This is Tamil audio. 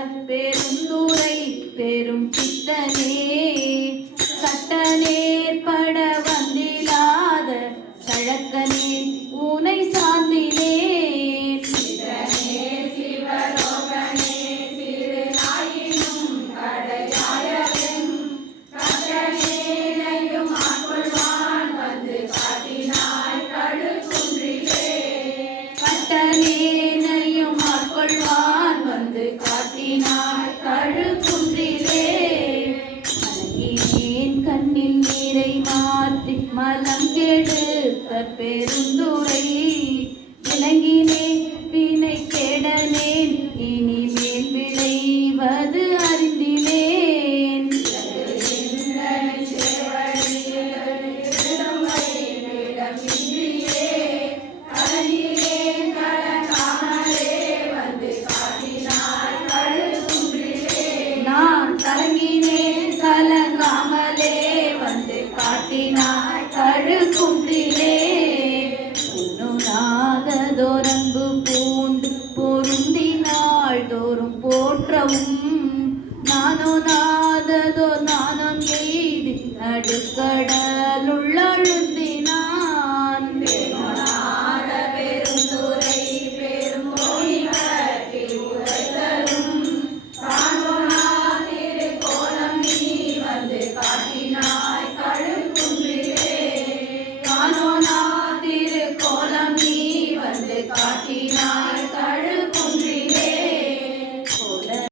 பெருந்துரை பெரும் பித்தனே சட்டநேர்பட வந்திலாத சழக்கனே உனை சார்ந்தினேன் கட்டனேனையும் ஆட்கொள்வான் வந்து காட்டினாய் கழுகுன்றிலே மலங்கினேன் கண்ணில் நீரை மாற்றி மலம் கெடுத்த பெருந்துரை விளங்கினேன் வினை கெடனேன் இனிமேல் விளைவது அறிந்தினேன் நான் கலங்கினேன் கலங்காமலே வந்து காட்டினாய் கழுகுன்றிலே உன்னுநாததொரங்கு பூண்டு பொருந்தினாள் தோறும் போற்றவும் நானோ